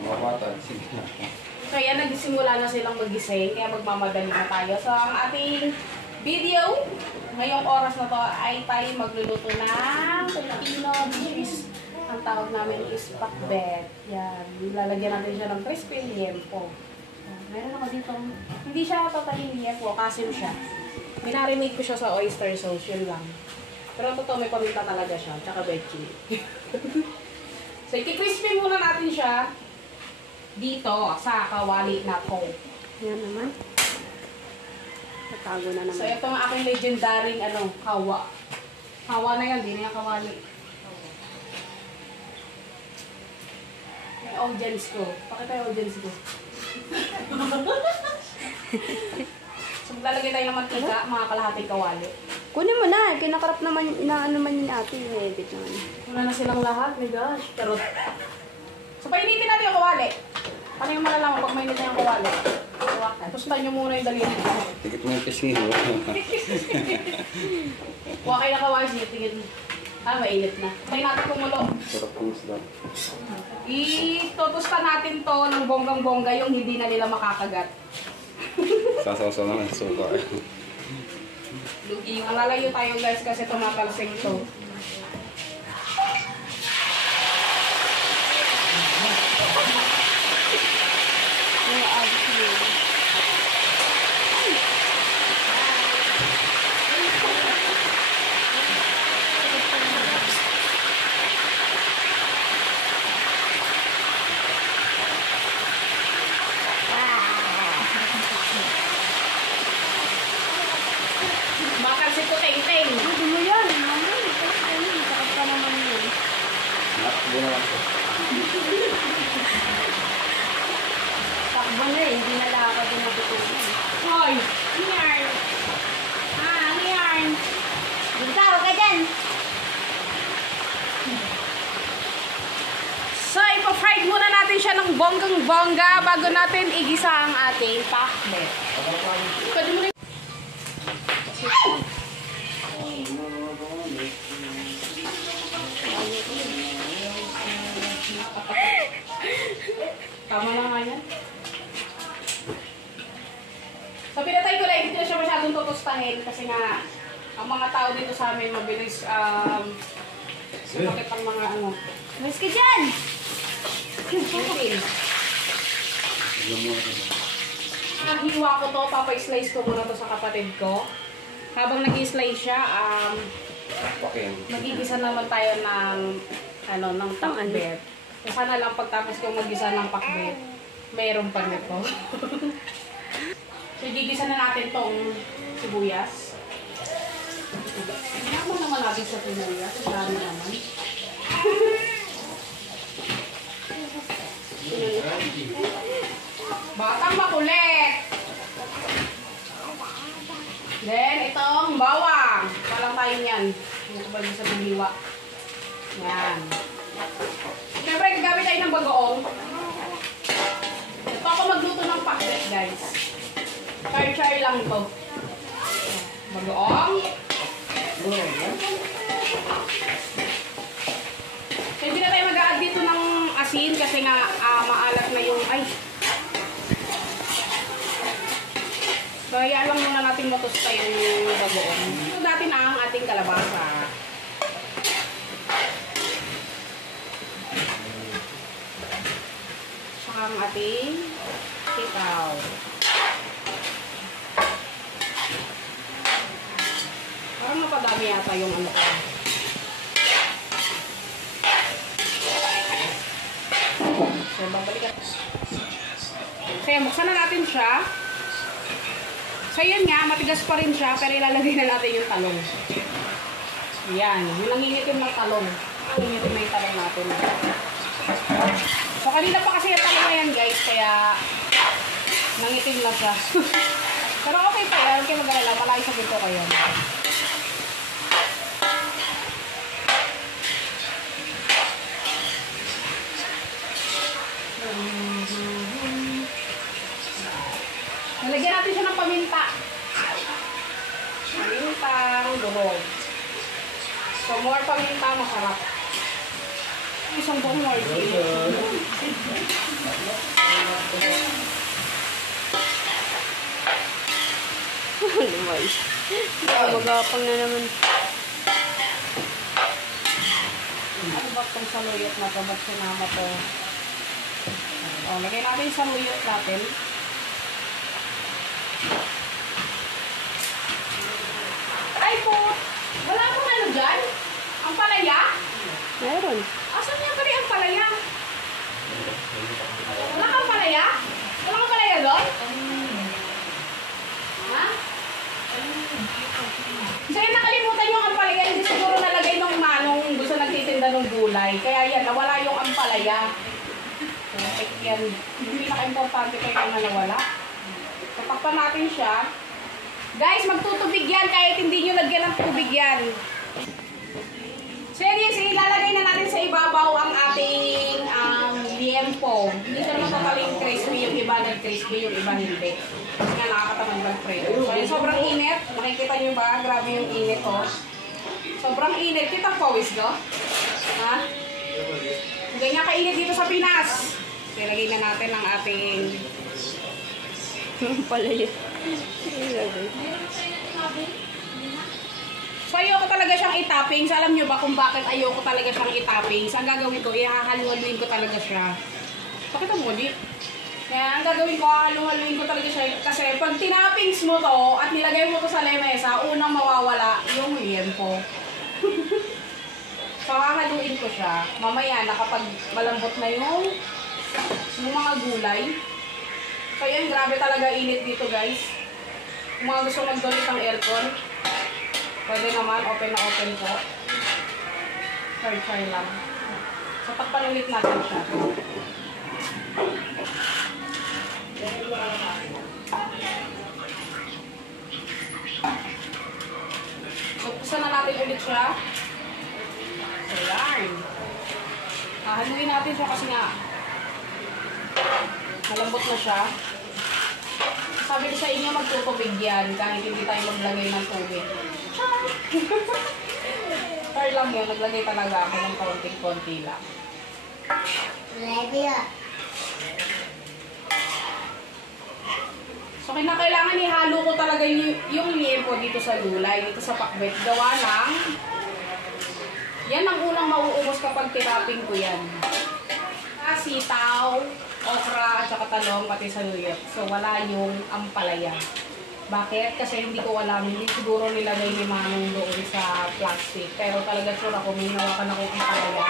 Mga bata, sige na. Kaya nagsimula na silang magising, kaya magmamadali na tayo. So, ang ating video, ngayong oras na to ay tayo magluluto ng Filipino dishes. Ang tawag namin is pakbet. Yan. Lalagyan natin siya ng crispy liempo. Meron ako dito. Hindi siya totally liempo, kasim siya. Minarinate ko siya sa oyster sauce, yun lang. Pero totoo may paminta talaga siya, tsaka veggie. So, i-crispy muna natin siya dito sa kawali na to. Yan naman. Tatago na naman. So, ito ang aking legendary kawa. Kawa na yan, di na yung kawali. Yung audience ko. Pakita yung audience ko. So, maglalagay tayo ng mantika, mga kalahating kawali. Kunin mo na. Kinakarap naman, inaano man yun ate. Yung-edit naman. Wala na silang lahat, my gosh. Pero, so, painitin natin yung kawali. Paano yung malalaman pag mainit na yung kawali? Tustan nyo muna yung daliri. Tikit mo yung kasino. Huwag kayo na kawali, tingin. Mainit na. Tayo natin kumulo. Sarap kong isda. Itutustan natin to ng bonggang-bongga yung hindi na nila makakagat. Sasaw-saw naman sa suka. Malalayo tayo guys kasi tumatalsing to. Makasi ko teng-teng. Hindi mo yan. Takap ka naman yun. Nakakbo naman ko. Takbo na eh. Hindi nalakad yung natutunan. Hoy! Yarn! Yarn! Dito, huwag ka dyan. So, ipa-fried muna natin siya ng bonggang-bongga bago natin igisa ang ating pakbet. Pwede mo rin. Tama na nga yan. So, pinatay ko lang. Hindi na siya masyadong tutustahin kasi nga ang mga tao dito sa amin mabilis sumakit ang mga Mas ka dyan. chicken. Hiwa ko to, papa-slice ko muna to sa kapatid ko. Habang nag-slice siya, magigisa naman tayo ng pakbet. So, sana lang pagtapos kong mag-gisa ng pakbet, mayroon pa nito. So, gigisa na natin tong sibuyas. Hindi mo naman natin sa sibuyas. Marami naman. Batang makulit! Then, itong bawang. Palang tayo niyan. Hindi ko ba sa paghiwa. Yan. Siyempre, gagamit tayo ng bagoong. Ito ako magluto ng pakbet, guys. Char-char lang to. Bagoong. So, hindi na tayo mag-a-add dito ng asin kasi nga maalat na yung... Kaya lang muna natin matusta yung bagoong. So, dati na ang ating kalabasa. Saka ang ating sitaw. Parang napadami yata yung ano ko. So, babalikan. Kaya buksan na natin siya. So, yun nga, matigas pa rin siya, pero ilalagay na natin yung talong. Yan, yung nangingitim ng talong. Nangingitim na yung talong natin. So, kanina pa kasi yung talong na yan, guys, kaya nangitim na siya. Pero okay pa yan, kaya mag-alala, malaki sa dito kayo. Nalagyan natin siya ng paminta. Pamintang duhog. So, more paminta, masarap. Isang buong more. Tapang na naman. Ano ba itong saluyot na ito? Ba't sinama ito? O, lagay natin yung saluyot natin. Ay po! Wala akong ano dyan? Ang palaya? Meron. Asan niya pala ang palaya? Wala kang palaya? Wala kang palaya doon? Ha? Kasi nakalimutan yung ampalaya. Hindi siguro nalagay ng manong gusto nagtitinda ng gulay. Kaya yan, nawala yung ampalaya. Perfect yan. Yung pinaka-importante kaya na nawala. Kapakpan natin siya. Guys, magtutubig yan kahit hindi nyo lagyan ng tubig yan. So yan, ilalagay na natin sa ibabaw ang ating liempo. Hindi siya naman totaling crispy. Yung iba nag-crispy, yung iba hindi. Kasi nga nakakatamad mag-prito. So yan, sobrang init. Makikita nyo ba? Grabe yung init ko. Sobrang init. Kita pawis ko? Ha? Ganyan kainit dito sa Pinas. So ilagay na natin ang ating... Palaya. So ayoko talaga siyang i-toppings. Alam nyo ba kung bakit ayoko talaga siyang i-toppings? Ang gagawin ko, ihahaluin ko talaga siya. Bakit ang muli? Kaya ang gagawin ko, haluin ko talaga siya. Kasi pag tinappings mo to at nilagay mo to sa lemesa, unang mawawala yung liempo. So hahaluin ko siya. Mamaya na kapag malambot na yung mga gulay. So yan, grabe talaga init dito guys. Kung mga gusto mag-donate ng aircon, pwede naman, open na open po. Try lang. So takpan ulit natin siya. So buksan na natin ulit siya. So yan. Haluin natin siya kasi nga malambot na siya. Sabi ko sa inyo, magtutubig yan kahit hindi tayo maglagay ng tubig. Try lang yun, naglagay talaga ako ng konting-konti lang. So kinakailangan ihalo ko talaga yung liempo dito sa gulay, dito sa pakbet. Gawa lang, yan ang unang mauubos kapag tirapping ko yan. Sitaw, okra, at saka talong, pati saluyot. So, wala yung ampalaya. Bakit? Kasi hindi ko alam. Hindi siguro nilagay ni Manong doon sa plastic. Pero talaga sure ako, may nawakan akong ampalaya.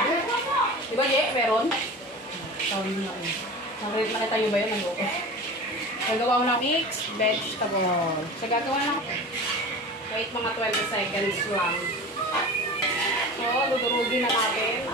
Di ba, Je? Meron? Sorry na eh. Nakita nyo ba yun? Ang loko. Gagawa ko ng mixed vegetable. So, gagawa na ako. Wait, mga 20 seconds lang. So, dudurugin na natin.